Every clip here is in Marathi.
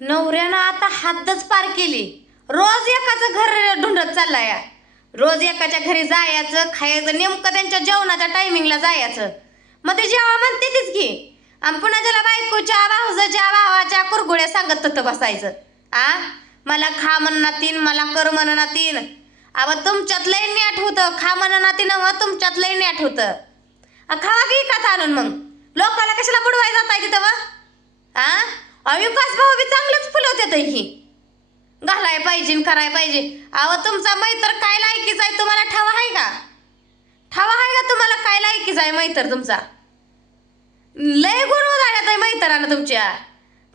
नवऱ्यानं आता हद्दच पार केली. रोज एकाचं घर ढुंढत चाललाय. रोज एकाच्या घरी जायचं, खायचं, नेमकं त्यांच्या जेवणाच्या टायमिंगला जायचं. मग ते जेव्हा म्हणते तीच की, आणि पुन्हा त्याला बायकोच्या भाऊजाच्या भावाच्या कुरगुड्या सांगत तत बसायचं. आ मला खा म्हणना तीन, मला कर म्हणना तीन. अव तुमच्यात लय नेट होतं, खा म्हणना तीन, तुमच्यात लय नेट होतं. खावा की का आणून मग लोकाला कशाला बुडवाय जाताय तिथं व? विकास भाऊ बी चांगलंच फुलवते ही, घालाय पाहिजे कराय पाहिजे. अव तुमचा मैतर काय लायकीच आहे तुम्हाला ठावा आहे का? ठावा आहे का तुम्हाला काय लायकीच आहे मैतर तुमचा? लय गुण उदाळ्यात आहे मैतरानं तुमच्या.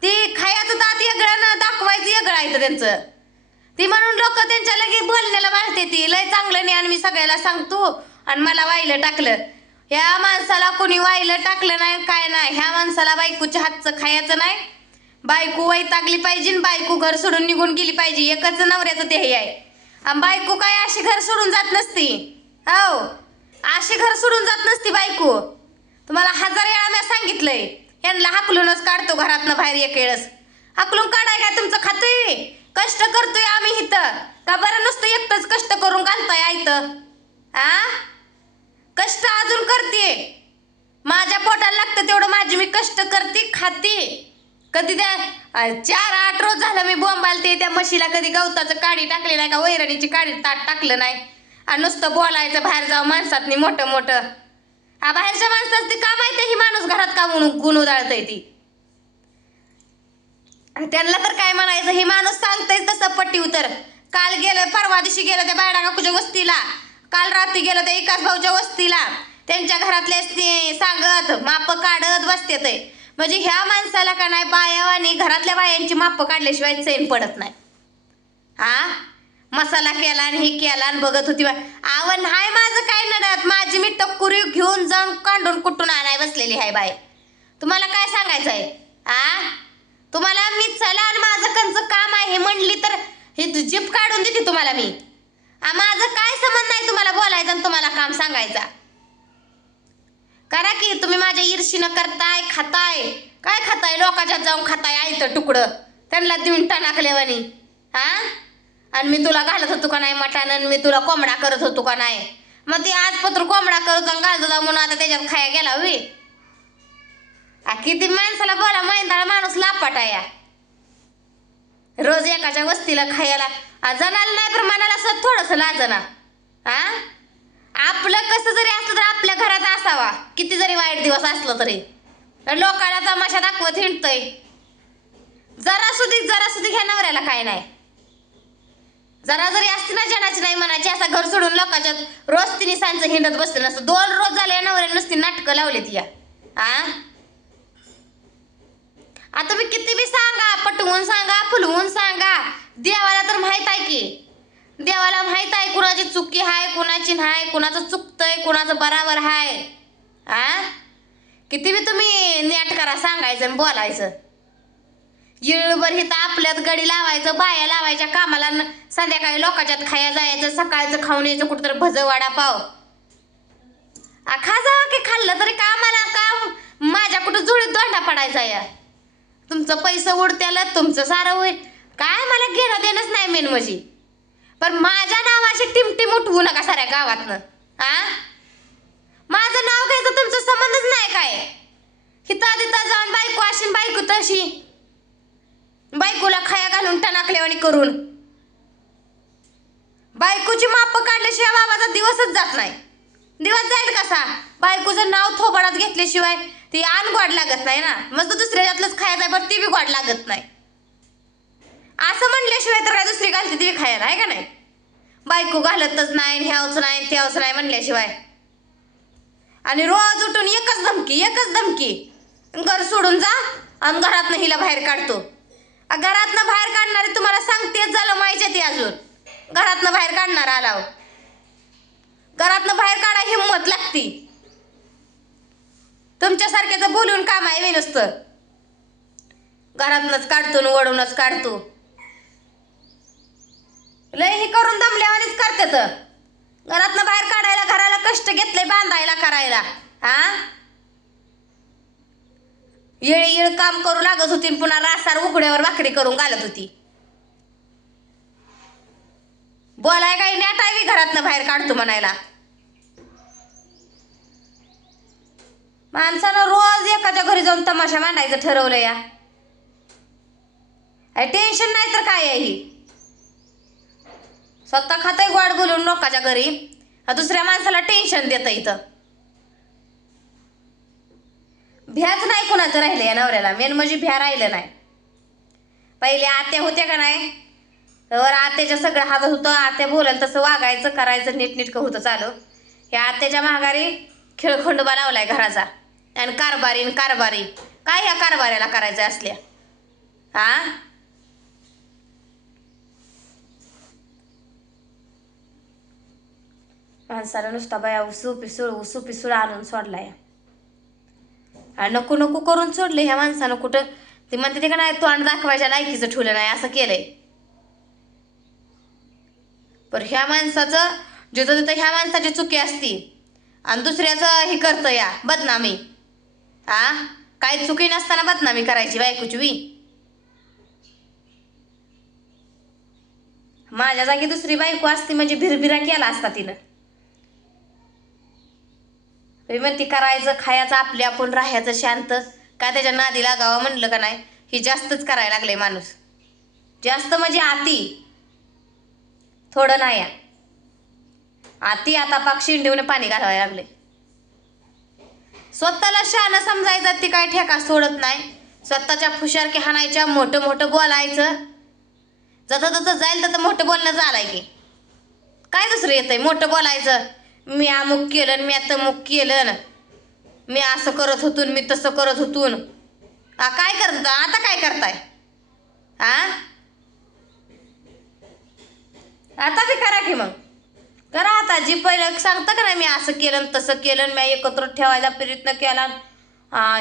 ती खायचं दात वेगळं दाखवायचं वेगळं आहे त्यांचं. ती म्हणून लोक त्यांच्या लगे बोलण्याला वाढते. ती लय चांगलं नाही आणि मी सगळ्याला सांगतो आणि मला वाहिलं टाकलं. ह्या माणसाला कोणी वाहिलं टाकलं नाही काय नाही. ह्या माणसाला बायकोच्या हातचं खायचं नाही. बायको वैतागली पाहिजे, बायको घर सोडून निघून गेली पाहिजे, एकच नवऱ्याचं ध्येय आहे. आणि बायको काय अशी घर सोडून जात नसती. हो, अशी घर सोडून जात नसती बायको. तुम्हाला 1000 वेळा मी सांगितलंय, यांना हाकलूनच काढतो घरातनं बाहेर. एक वेळेस हाकलून काढाय काय तुमचं खातोय? कष्ट करतोय आम्ही इथं का बरं? नुसतं एकटंच कष्ट करून घालताय आयतं. कष्ट अजून करते. माझ्या पोटाला लागतं तेवढं माझी मी कष्ट करते, खाते. कधी त्या 4-8 रोज झालं मी बोंबालते त्या म्हशीला. कधी गवताचं काडी टाकली नाही का, वैरणीची काडी ताट टाकलं नाही. आणि नुसतं बोलायचं बाहेर जाऊ माणसातनी मोठं मोठं. बाहेरच्या माणसाच ती का माहिती ही माणूस घरात का म्हणून गुण उधाळतय ती. त्यांना तर काय म्हणायचं, ही माणूस सांगतय तसं पट्टी उतर. काल गेलं, परवा दिवशी गेलं त्या बायडा काकूच्या वस्तीला, काल रात्री गेलं त्या एकाच भाऊच्या वस्तीला. त्यांच्या घरातले सांगत माप काढत बसते ते. म्हणजे ह्या माणसाला का नाही बायावानी घरातल्या बायांची माप काढल्याशिवाय चैन पडत नाही. मसाला केला आणि हे केला आणि बघत होती. आवन हाय माझं काय नडत, माझी मी टक्कुरी घेऊन जाऊन कांडून कुठून आणाय बसलेली आहे बाय. तुम्हाला काय सांगायचं आहे? तुम्हाला मी चला आणि माझं कंच काम आहे हे म्हणली तर हे जीप काढून देते तुम्हाला मी. माझं काय संबंध नाही तुम्हाला बोलायचं आणि तुम्हाला काम सांगायचा. करा की तुम्ही माझ्या ईर्षीनं करताय, खाताय. काय खाताय? लोकांच्यात जाऊन खाताय आयतं तुकडं, त्यांना देऊन टाकल्यावानी. आणि मी तुला घालत होतो का नाही मटानं, मी तुला कोंबडा करत होतो का नाही. मग ते आज पत्र कोंबडा करत घालत होता म्हणून आता त्याच्यात खाया गेला वे. किती माणसाला बोला, मैंदाळा माणूस लापाटा या. रोज एकाच्या वस्तीला खायला जणाला नाही पण मनाला असं थोडंसं लाजना. आपलं कसं जरी असलं तर आपल्या घरात असावा, किती जरी वाईट दिवस असलं तरी. लोकांना तमाशा दाखवत हिंडतय. जरा सुधी ह्या नवऱ्याला काय नाही. जरा जरी असती ना जनाची नाही म्हणायची, असं घर सोडून लोकांच्या रोज तिने सांचं हिंडत बसते नसतं. 2 रोज झाले नवऱ्याला नुसती नाटकं लावलीत या. आता मी किती बी सांगा, पटवून सांगा, फुलवून सांगा, देवाला तर माहित आहे की. देवाला माहित आहे कुणाची चुकी आहे, कुणाची नाही, कुणाचं चुकतंय, कुणाचं बराबर आहे. किती बी तुम्ही नेट करा सांगायचं आणि बोलायचं. येळभर हिथं आपल्यात गडी लावायचं, बाया लावायच्या कामाला, संध्याकाळी लोकांच्यात खाया जायचं, सकाळचं खाऊन यायचं कुठंतरी भज वडापाव. खा जावं की, खाल्लं तरी कामाला का माझ्या कुठं जुळीत दोंडा पडायचा या. तुमचं पैसे उडत्याला, तुमचं सारं होईल काय, मला घेणं देणंच नाही मेन म्हणजे. पण माझ्या नावाची टिमटिम उठवू नका साऱ्या गावातनं. माझं नाव घ्यायचं तुमचा संबंधच नाही काय. हिता तिथं जाऊन बायको अशी बायको तशी, बायकोला खाया घालून टणाकल्यावानी करून. बायकोची माप काढल्याशिवाय बाबाचा दिवसच जात नाही. दिवस जाईल कसा? बायकोचं नाव थोबाडात घेतल्याशिवाय ती आण गोड लागत नाही ना. मग दुसऱ्याच्यातलंच खायचं आहे पण ती बी गोड लागत नाही. असं म्हणल्याशिवाय तर काय दुसरी घालते ती बी खायला आहे का नाही. बायको घालतच नाही, ह्यावच नाही त्यावच नाही म्हणल्याशिवाय. आणि रोज उठून एकच धमकी, घर सोडून जा आणि घरातनं हिला बाहेर काढतो. घरातनं बाहेर काढणारे तुम्हाला सांगतेच झालं माहिती ती अजून. घरातनं बाहेर काढणार आलाव, घरातनं बाहेर काढा हिंमत लागती. तुमच्यासारख्याचं बोलून काम आहे मी नुसतं. घरातनंच काढतो न वडूनच काढतो. लय हे करून दमल्यावानीच करतात. घरातनं बाहेर काढायला घराला कष्ट घेतले बांधायला करायला. येळ काम करू लागत होती आणि पुन्हा रासार उघड्यावर भाकरी करून घालत होती. बोलाय काही नेटावी घरातनं बाहेर काढतो म्हणायला. माणसानं रोज एकाच्या घरी जाऊन तमाशा मांडायचं ठरवलं या. टेन्शन नाही तर काय आहे ही. स्वतः खातंय गोड बोलून लोकांच्या घरी, दुसऱ्या माणसाला टेन्शन देतं इथं. भ्याच नाही कुणाचं राहिलं या नवऱ्याला. मेन म्हणजे भ्या राहिलं नाही. पहिले आत्या होत्या का नाही, तर आत्याच्या सगळं हातात होतं. आत्या बोलाल तसं वागायचं, करायचं, नीटनीटकं होतं चालू. ह्या आत्याच्या माघारी खेळखंडोबा लावलाय घराचा. आणि कारभारी काय ह्या कारभाऱ्याला करायचं असल्या. हा माणसाला नुसता बाया उसू पिसूळ आणून सोडलाय. आणि नको नको करून सोडले ह्या माणसानं. कुठं ते म्हणते ते का नाही तोंड दाखवायच्या लायकीचं ठेवलं नाही, असं केलंय. पण ह्या माणसाचं जिथं तिथं ह्या माणसाची चुकी असती आणि दुसऱ्याचं हे करतं या बदनामी. हा काही चुकी नसताना बदनामी करायची बायकोची वी. माझ्या जागी दुसरी बायको असती म्हणजे भिरभिरा केला असता तिनं. म्हणती करायचं खायचं आपले आपण राहायचं शांत. काय त्याच्या नादी लागावं म्हणलं का नाही, ही जास्तच करायला लागले माणूस. जास्त म्हणजे आती, थोडं नाही आती. आता पाक शिंडीवने पाणी घालायला लागले. स्वतःला शहाणं समजायचं ती काय ठेका सोडत नाही. स्वतःच्या फुशारकी हाणायच्या, मोठं मोठं बोलायचं. जसं जाईल तसं मोठं बोलणं झालंय की काय दुसरं येतंय. मोठं बोलायचं, मी अमुक केलं, मी तमुक केलं, मी असं करत होतून, मी तसं करत होतून. काय करत आता, काय करताय आता बी करा की. मग करा आता. जी पहिलं सांगतं का नाही मी असं केलं तसं केलं, मी एकत्र ठेवायचा प्रयत्न केला,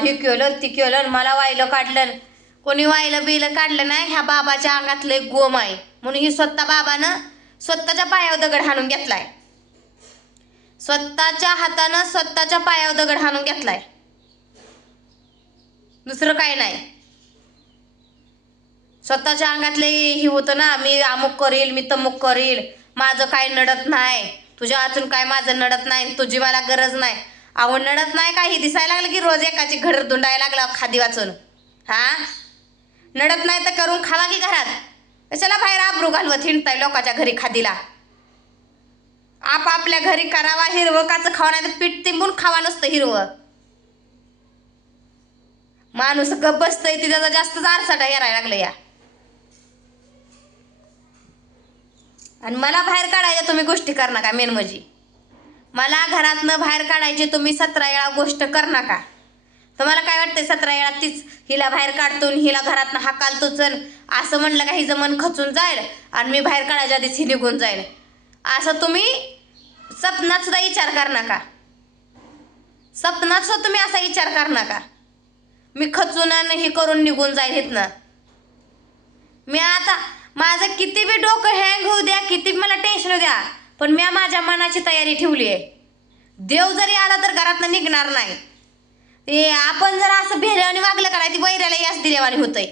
हे केलं ती केलं, मला वायलं काढलं. कोणी वायलं बिलं काढलं नाही. ह्या बाबाच्या अंगातलं एक गोम आहे म्हणून ही स्वतः बाबानं स्वतःच्या पायावर दगड हाणून घेतलाय. स्वतःच्या हातानं स्वतःच्या पायावर दगड हाणून घेतलाय. दुसरं काय नाही. स्वतःच्या अंगातले हे होतं ना, मी अमुक करील, मी तमुक करील, माझं काय नडत नाही, तुझ्या अजून काय माझं नडत नाही, तुझी मला गरज नाही. अहो नडत नाही काही दिसायला लागलं की रोज एकाची घर धुंडायला लागला खादी वाचून. नडत नाही तर करून खावा की घरात. कशाला बाहेर आबरू घालवत हिंडताय लोकांच्या घरी खादीला. आपापल्या घरी करावा. हिरवं काचं खावा, नाही तर पीठ तिंबून खावा नसतं हिरवं. माणूस गप बसतंय तिथं जास्तच आरसाटा यायला लागलं या. आणि मला बाहेर काढायच्या तुम्ही गोष्टी कर नका. मेन म्हणजे मला घरातनं बाहेर काढायची तुम्ही 17 वेळा गोष्ट कर नका. तुम्हाला काय वाटतंय 17 वेळा तीच हिला बाहेर काढतो, हिला घरातनं हाकालतोच, असं म्हणलं का हिचं मन खचून जाईल आणि मी बाहेर काढायच्या आधीच ही निघून जाईल, असं तुम्ही सपनात सुद्धा विचार कर नका. सपनात सुद्धा तुम्ही असा विचार कर नका मी खचून हे करून निघून जाईल इथनं. मी आता माझं किती बी डोकं हँग होऊ द्या, किती मला टेन्शन होऊ द्या, पण मी माझ्या मनाची तयारी ठेवली आहे. देव जरी आला तर घरातनं निघणार नाही. ते आपण जर असं भेल्यावानी वागलं का नाही, ती वैऱ्याला यास दिल्यावानी होतंय.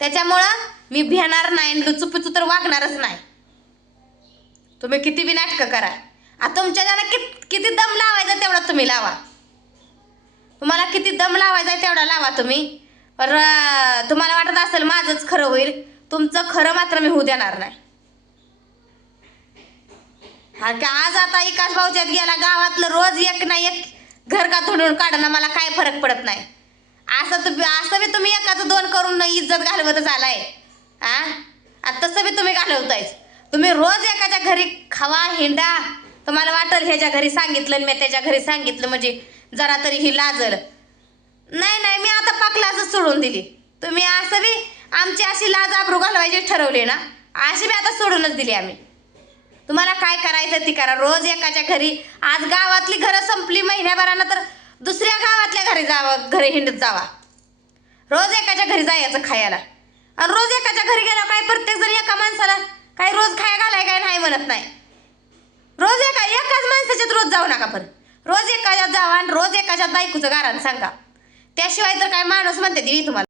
त्याच्यामुळं मी भेणार नाही, लुचूपिचू तर वागणारच नाही. तुम्ही किती बी नाटकं करा. तुमच्या ज्यानं किती दम लावायचा तेवढा तुम्ही लावा. तुम्हाला किती दम लावायचा तेवढा लावा तुम्ही. पर तुम्हाला वाटत असेल माझंच खरं होईल, तुमचं खरं मात्र मी होऊ देणार नाही. का आज आता एकाच भाऊच्यात गेला गावातलं रोज एक ना एक घर का धुडून काढणं मला काय फरक पडत नाही. असं बी तुम्ही एकाचं 2 करून इज्जत घालवतच आलाय. तसं बी तुम्ही घालवतायच. तुम्ही रोज एकाच्या घरी खावा हिंडा. तुम्हाला वाटेल ह्याच्या घरी सांगितलं मी त्याच्या घरी सांगितलं म्हणजे जरा तरी ही लाजल. नाही मी आता पाक लाजच सोडून दिली. तुम्ही असं बी आमची अशी लाज आबरू घालवायची ठरवली ना, अशी बी आता सोडूनच दिली आम्ही. तुम्हाला काय करायचं ती करा. रोज एकाच्या घरी, आज गावातली घरं संपली महिन्याभरानं तर दुसऱ्या गावातल्या घरी जावं, घरी हिंडत जावा. रोज एकाच्या घरी जायचं खायला. आणि रोज एकाच्या घरी गेला काय प्रत्येक जण एका माणसाला काय रोज खाया घालाय काय नाही म्हणत नाही. रोज एकाच माणसाच्यात रोज जाऊ नका. पण रोज एकाच्यात जावा आणि रोज एकाच्यात बायकोचं गारान सांगा. त्याशिवाय तर काय माणूस म्हणते ती तुम्हाला.